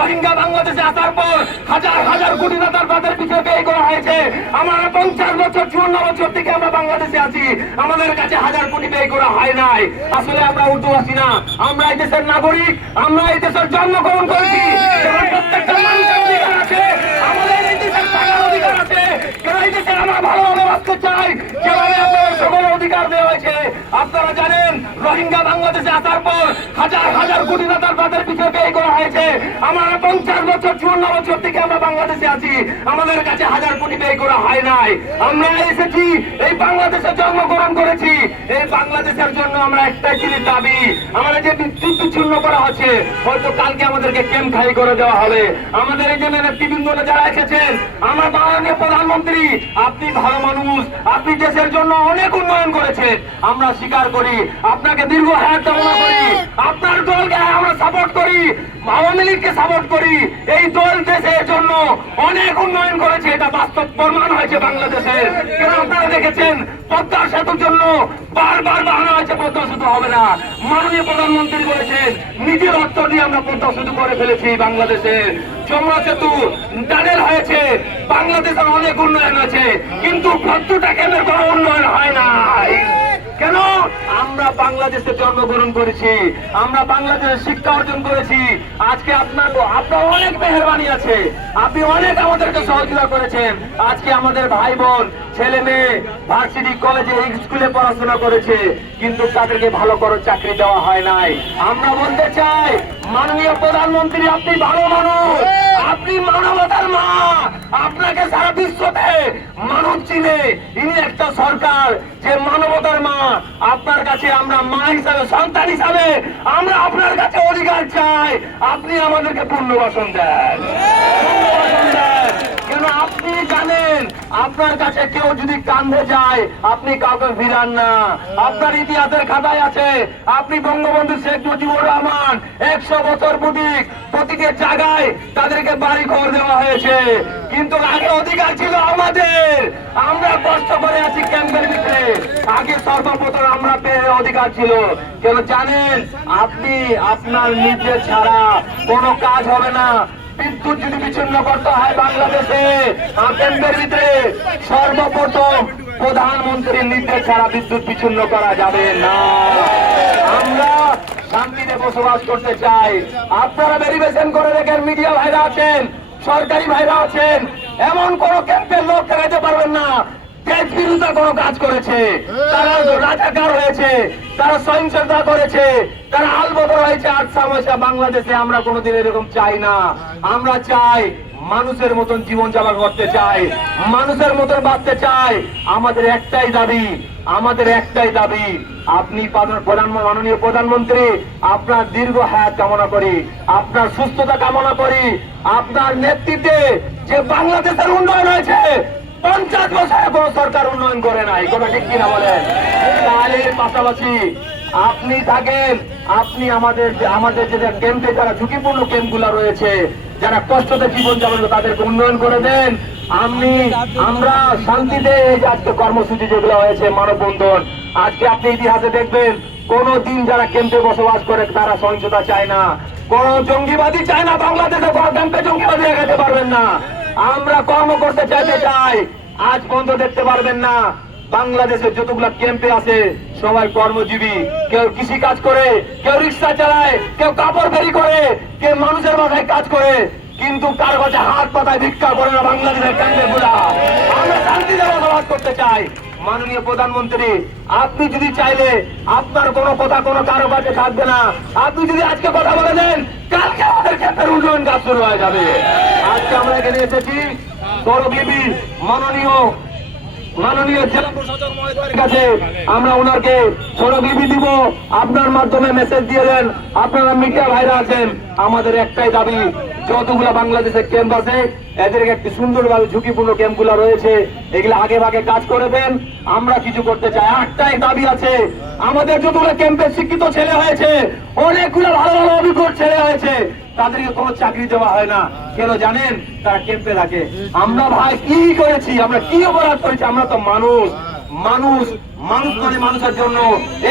রোহিঙ্গা বাংলাদেশে আসার পর হাজার হাজার কোটি টাকার তাদের পিছিয়ে ব্যয় করা হয়েছে। আমরা পঞ্চাশ বছর, চুয়ান্ন বছর থেকে আমরা বাংলাদেশে আছি। আমাদের কাছে হাজার কোটি ব্যয় করা হয় নাই। আসলে আমরা উর্দু আছি না। আমরা এই দেশের নাগরিক। আমরা এই দেশের জন্মগ্রহণ করেছি। আমাদের আমরা ভালোভাবে বাঁচতে চাই যেভাবে আপনাদের সকল অধিকার দেওয়া হয়েছে। আপনারা জানেন, রোহিঙ্গা বাংলাদেশে আসার পর হাজার হাজার কোটি টাকার তাদের পিছিয়ে ব্যয় করা হয়েছে। আমরা পঞ্চাশ বছর, চুয়ান্ন বছর থেকে আমরা বাংলাদেশে আছি। আমাদের কাছে হাজার কোটি ব্যয় করা হয় নাই। আমরা এসেছি, এই বাংলাদেশে জন্মগ্রহণ করেছি। এই বাংলাদেশের জন্য আমরা একটাই জিনিস দাবি, আমাদের যে বিদ্যুৎ বিচ্ছিন্ন করা হচ্ছে, হয়তো কালকে আমাদেরকে কেম খাই করে দেওয়া হবে। আমাদের এই জন্য নেতৃবৃন্দরা যারা এসেছেন, আমার মাননীয় প্রধানমন্ত্রী, আপনি ভালো মানুষ, আপনি দেশের জন্য অনেক উন্নয়ন করেছেন। আমরা স্বীকার করি। আপনাকে দীর্ঘ হায়াত কামনা করি। আপনার দলকে আমরা সাপোর্ট করি। আওয়ামী লীগকে সাপোর্ট করি। এই দল দেশের জন্য অনেক উন্নয়ন করেছে। এটা বাস্তব প্রমাণ হয়েছে বাংলাদেশের। কেন আপনারা দেখেছেন? পদ্মা সেতুর জন্য বারবার বাহানো হয়েছে পদ্মা সেতু হবে না। মাননীয় প্রধানমন্ত্রী বলেছেন নিজের অর্থ দিয়ে আমরা পদ্মা সেতু করে ফেলেছি বাংলাদেশের যমুনা সেতু টানেল হয়েছে। বাংলাদেশের অনেক উন্নয়ন আছে কিন্তু পদ্মটা কেন কোনো উন্নয়ন হয় নাই। কেন? আমরা বাংলাদেশে জন্মগ্রহণ করেছি, আমরা বাংলাদেশে শিক্ষা অর্জন করেছি। আজকে আপনার আপনার অনেক মেহরবানি আছে। আপনি অনেক আমাদেরকে সহযোগিতা করেছেন। আজকে আমাদের ভাই বোন, ছেলে মেয়ে ভার্সিটি কলেজে স্কুলে পড়াশোনা করেছে, কিন্তু তাদেরকে ভালো করে চাকরি দেওয়া হয় নাই। আমরা বলতে চাই, মাননীয় প্রধানমন্ত্রী, আপনি ভালো মানুষ। আপনি মানবতার মা। আপনাকে সারা বিশ্বতে মানব চিনে। ইনি একটা সরকার যে মানবতার মা আপনার কাছে আমরা মা হিসাবে, সন্তান হিসাবে, আমরা আপনার কাছে অধিকার চাই। আপনি আমাদেরকে পূর্ণবাসন দেন। আপনি জানেন, আপনার কাছে কেউ যদি কান্ধে যায়, আপনি কাউকে ফিরান না। আপনার ইতিহাসের খাতায় আছে, আপনি বঙ্গবন্ধু শেখ মুজিবুর রহমান একশো বছর প্রতীক, প্রতীকে জায়গায় তাদেরকে বাড়ি ঘর দেওয়া হয়েছে। কিন্তু আগে অধিকার ছিল আমাদের। আমরা কষ্ট করে আছি ক্যাম্পের ভিতরে। আগে সর্বপ্রথম আমরা পেয়ে অধিকার ছিল। কেন জানেন, আপনি আপনার নিজে ছাড়া কোনো কাজ হবে না। বিদ্যুৎ যদি বিচ্ছিন্ন করতে হয় বাংলাদেশে। সর্বপ্রথম প্রধানমন্ত্রীর নির্দেশ ছাড়া বিদ্যুৎ বিচ্ছিন্ন করা যাবে না। আমরা শান্তিতে বসবাস করতে চাই। আপনারা ভেরিফিকেশন করে রেখেন, মিডিয়া ভাইরা আছেন, সরকারি ভাইরা আছেন। এমন কোন ক্যাম্পের লোক আমরা কোনোদিন এরকম চাই না। আমরা চাই মানুষের মতন জীবন যাপন করতে চাই, মানুষের মতন বাঁচতে চাই। আমাদের একটাই দাবি, আমাদের একটাই দাবি, আপনি মাননীয় প্রধানমন্ত্রী, আপনার দীর্ঘ হায়াত কামনা করি, আপনার সুস্থতা কামনা করি, আপনার নেতৃত্বে যে বাংলাদেশের উন্নয়ন হয়েছে পঞ্চাশ বছরে কোন সরকার উন্নয়ন করে নাই কোন ঠিক কিনা বলেন? তাহলে পাশাপাশি আপনি থাকেন, আপনি আমাদের আমাদের যে ক্যাম্পে যারা ঝুঁকিপূর্ণ ক্যাম্পগুলো রয়েছে, যারা কষ্টতে জীবন যাপন তাদেরকে উন্নয়ন করে দেন। আপনি আমরা শান্তিতে আজকে কর্মসূচি যেগুলো হয়েছে, মানববন্ধন, আজকে আপনি ইতিহাসে দেখবেন কোন দিন যারা ক্যাম্পে বসবাস করে তারা সহিংসতা চায় না। কোন জঙ্গিবাদী চায় না, বাংলাদেশে জঙ্গিবাদী রেখাতে পারবেন না। আমরা কর্ম করতে চাইতে চাই। আজ বন্ধ দেখতে পারবেন না। বাংলাদেশের যতগুলো ক্যাম্পে আছে, সবাই কর্মজীবী। কেউ কৃষি কাজ করে, কেউ রিক্সা চালায়, কেউ কাপড় ফেরি করে, কেউ মানুষের মাথায় কাজ করে। কিন্তু কার কাছে হাত পাতায় ভিক্ষা করে না বাংলাদেশের ক্যাম্পে গুলা আমরা শান্তিতে বসবাস করতে চাই। মাননীয় প্রধানমন্ত্রী, আপনি যদি চাইলে আপনার কোনো কথা কোনো কারও কাছে থাকবে না। আপনি যদি আজকে কথা বলে দেন, কালকে আমাদের ক্ষেত্রে উন্নয়ন কাজ শুরু হয়ে যাবে। আজকে আমরা এখানে এসেছি সৌরলিপি মাননীয় মাননীয় আমরা ওনাকে দিব। আপনার মাধ্যমে মেসেজ দিয়ে দেন, আপনারা মিডিয়া ভাইরা আছেন। আমাদের একটাই দাবি যতগুলা বাংলাদেশের ক্যাম্প আছে এদেরকে একটি সুন্দরভাবে ঝুঁকিপূর্ণ ক্যাম্পগুলো রয়েছে। এগুলো আগে ভাগে কাজ করে দেন। আমরা কিছু করতে চাই। একটাই দাবি আছে। আমাদের যতগুলো ক্যাম্পে শিক্ষিত ছেলে হয়েছে, অনেকগুলো ভালো ভালো অভিজ্ঞ ছেলে হয়েছে, তাদেরকে কোনো চাকরি দেওয়া হয় না। কেন জানেন? তারা ক্যাম্পে থাকে। আমরা ভাই কি করেছি? আমরা কি অপরাধ করেছি? আমরা তো মানুষ। মানুষ মানুষ মানে মানুষের জন্য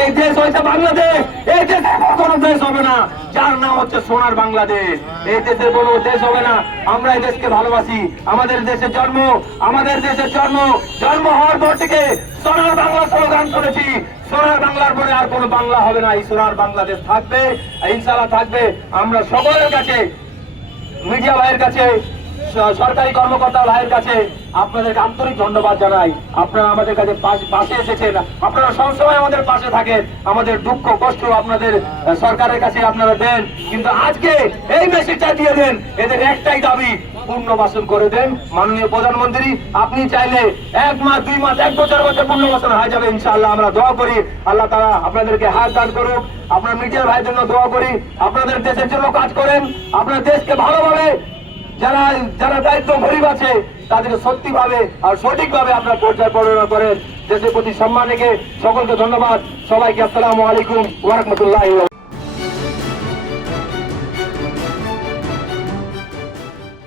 এই দেশ হয়েছে বাংলাদেশ। এই দেশ কোনো দেশ হবে না। যার নাম হচ্ছে সোনার বাংলাদেশ। এই দেশের কোনো দেশ হবে না। আমরা এই দেশকে ভালোবাসি। আমাদের দেশের জন্ম, আমাদের দেশের জন্ম জন্ম হওয়ার পর থেকে সোনার বাংলা স্লোগান করেছি। সোনার বাংলার পরে আর কোনো বাংলা হবে না। এই সোনার বাংলাদেশ থাকবে ইনশাল্লাহ থাকবে। আমরা সকলের কাছে, মিডিয়া ভাইয়ের কাছে সরকারি কর্মকর্তা ভাইয়ের কাছে আপনাদেরকে আন্তরিক ধন্যবাদ জানাই। আপনারা আমাদের কাছে পাশে এসেছেন। আপনারা সবসময় আমাদের পাশে থাকেন। আমাদের দুঃখ, কষ্ট আপনাদের সরকারের কাছে আপনারা দেন। কিন্তু আজকে এই মেসেজটা দিয়ে দেন। এদের একটাই দাবি পুনর্বাসন করে দেন। মাননীয় প্রধানমন্ত্রী, আপনি চাইলে এক মাস, দুই মাস, এক বছর বছর পুনর্বাসন হয়ে যাবে, ইনশাআল্লাহ। আমরা দোয়া করি। আল্লাহ তারা আপনাদেরকে হাত দান করুক। আপনার মিডিয়ার ভাইয়ের জন্য দোয়া করি। আপনাদের দেশের জন্য কাজ করেন। আপনার দেশকে ভালোভাবে যারা যারা দায়িত্ব গরিব আছে, তাদেরকে সত্যিভাবে আর সঠিকভাবে আপনার পর্যায় বর্ণনা করেন। দেশের প্রতি সম্মান রেখে সকলকে ধন্যবাদ। সবাইকে আসসালামু আলাইকুম ওয়ারহমতুল্লাহ